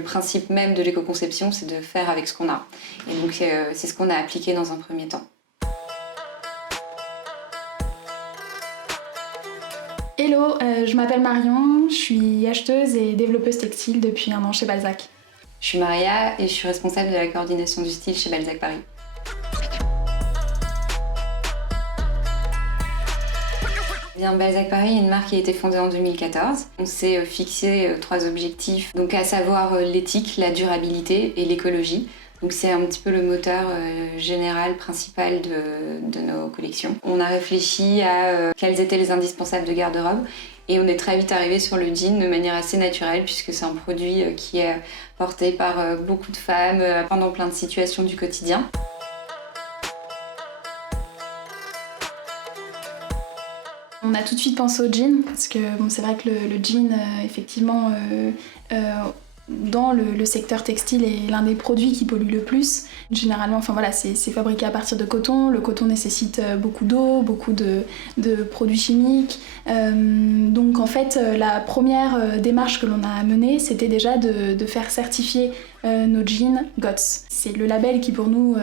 Le principe même de l'éco-conception, c'est de faire avec ce qu'on a. Et donc c'est ce qu'on a appliqué dans un premier temps. Hello, je m'appelle Marion, je suis acheteuse et développeuse textile depuis 1 an chez Balzac. Je suis Maria et je suis responsable de la coordination du style chez Balzac Paris. Bien, Balzac Paris est une marque qui a été fondée en 2014. On s'est fixé 3 objectifs, donc à savoir l'éthique, la durabilité et l'écologie. Donc c'est un petit peu le moteur général, principal de nos collections. On a réfléchi à quels étaient les indispensables de garde-robe et on est très vite arrivé sur le jean de manière assez naturelle puisque c'est un produit qui est porté par beaucoup de femmes pendant plein de situations du quotidien. On a tout de suite pensé au jean parce que bon, c'est vrai que le jean, effectivement, dans le secteur textile est l'un des produits qui pollue le plus. Généralement, enfin voilà, c'est fabriqué à partir de coton. Le coton nécessite beaucoup d'eau, beaucoup de produits chimiques. Donc en fait, la première démarche que l'on a menée, c'était déjà de faire certifier nos jeans GOTS. C'est le label qui pour nous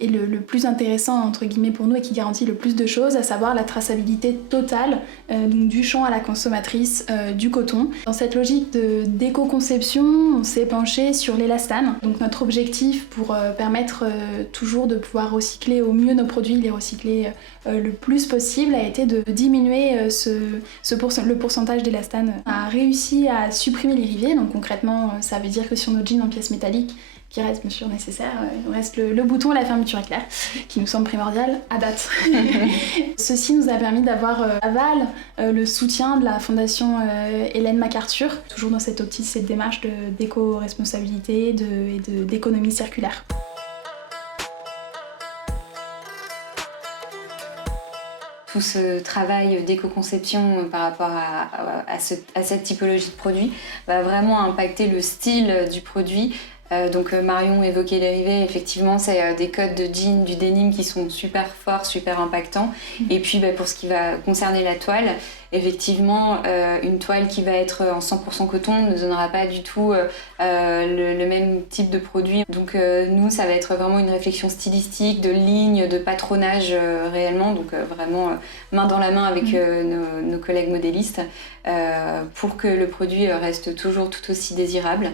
est le plus intéressant entre guillemets pour nous et qui garantit le plus de choses, à savoir la traçabilité totale donc du champ à la consommatrice du coton. Dans cette logique d'éco-conception, on s'est penché sur l'élastane. Donc notre objectif pour permettre toujours de pouvoir recycler au mieux nos produits, les recycler le plus possible, a été de diminuer le pourcentage d'élastane. On a réussi à supprimer les rivets, donc concrètement ça veut dire que sur nos jeans en pièces métalliques, qui reste bien sûr nécessaire, il reste le bouton et la fermeture éclair, qui nous semble primordial à date. Ceci nous a permis d'avoir le soutien de la fondation Ellen MacArthur, toujours dans cette optique, cette démarche d'éco-responsabilité et d'économie circulaire. Tout ce travail d'éco-conception par rapport à cette typologie de produit va vraiment impacter le style du produit. Donc Marion évoquait les rivets, effectivement c'est des codes de jean, du denim qui sont super forts, super impactants. Et puis pour ce qui va concerner la toile, effectivement une toile qui va être en 100% coton ne donnera pas du tout le même type de produit. Donc nous ça va être vraiment une réflexion stylistique, de ligne, de patronage réellement, donc vraiment main dans la main avec nos collègues modélistes pour que le produit reste toujours tout aussi désirable.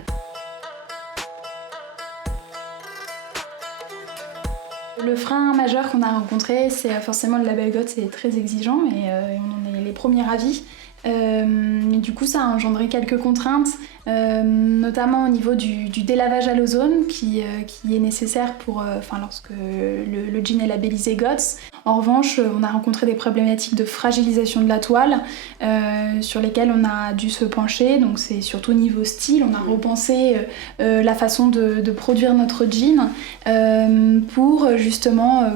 Le frein majeur qu'on a rencontré, c'est forcément le label GOTS, c'est très exigeant et on en est les premiers ravis. Mais du coup, ça a engendré quelques contraintes, notamment au niveau du délavage à l'ozone qui est nécessaire lorsque le jean est labellisé GOTS. En revanche, on a rencontré des problématiques de fragilisation de la toile sur lesquelles on a dû se pencher. Donc c'est surtout niveau style, on a repensé la façon de produire notre jean pour justement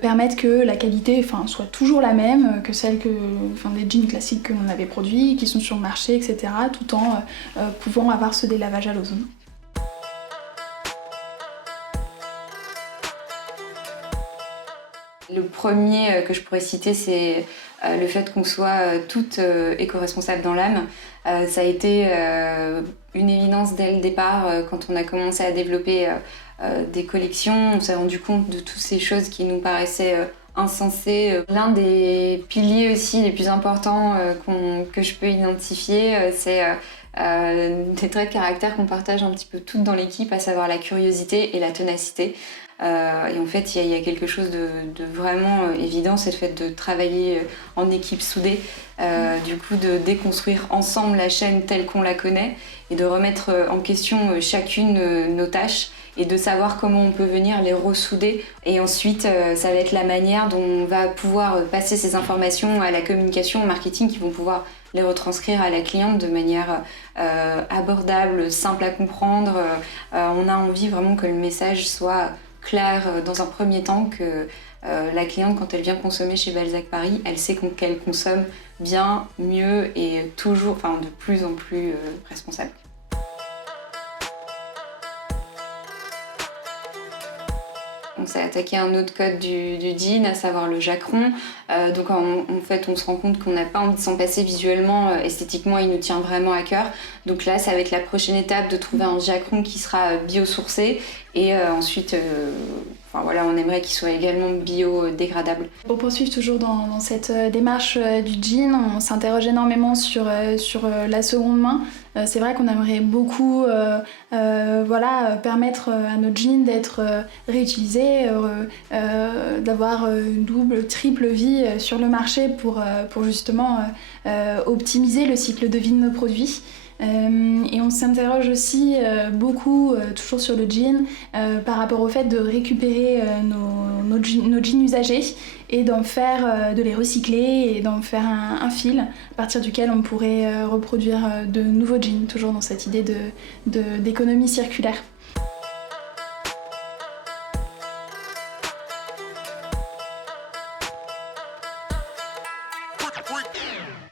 permettre que la qualité soit toujours la même que celle des jeans classiques que l'on avait produits, qui sont sur le marché, etc., tout en pouvant avoir ce délavage à l'ozone. Le premier que je pourrais citer, c'est le fait qu'on soit toutes éco-responsables dans l'âme. Ça a été une évidence dès le départ quand on a commencé à développer des collections. On s'est rendu compte de toutes ces choses qui nous paraissaient insensées. L'un des piliers aussi les plus importants que je peux identifier, c'est des traits de caractère qu'on partage un petit peu toutes dans l'équipe, à savoir la curiosité et la ténacité. Et en fait, il y a quelque chose de vraiment évident, c'est le fait de travailler en équipe soudée, du coup de déconstruire ensemble la chaîne telle qu'on la connaît et de remettre en question chacune nos tâches et de savoir comment on peut venir les ressouder. Et ensuite, ça va être la manière dont on va pouvoir passer ces informations à la communication, au marketing, qui vont pouvoir les retranscrire à la cliente de manière abordable, simple à comprendre. On a envie vraiment que le message soit clair dans un premier temps, que la cliente, quand elle vient consommer chez Balzac Paris, elle sait qu'elle consomme bien, mieux et toujours, de plus en plus responsable. on s'est attaqué à un autre code du jean, à savoir le jacqueron. Donc en fait, on se rend compte qu'on n'a pas envie de s'en passer visuellement, esthétiquement, il nous tient vraiment à cœur. Donc là, ça va être la prochaine étape de trouver un jacqueron qui sera biosourcé et ensuite, on aimerait qu'il soit également biodégradable. Pour poursuivre toujours dans cette démarche du jean, on s'interroge énormément sur la seconde main. C'est vrai qu'on aimerait beaucoup permettre à nos jeans d'être réutilisés, d'avoir une double, triple vie sur le marché pour justement optimiser le cycle de vie de nos produits. Et on s'interroge aussi beaucoup, toujours sur le jean, par rapport au fait de récupérer nos jeans usagés et de les recycler et d'en faire un fil à partir duquel on pourrait reproduire de nouveaux jeans, toujours dans cette idée d'économie circulaire.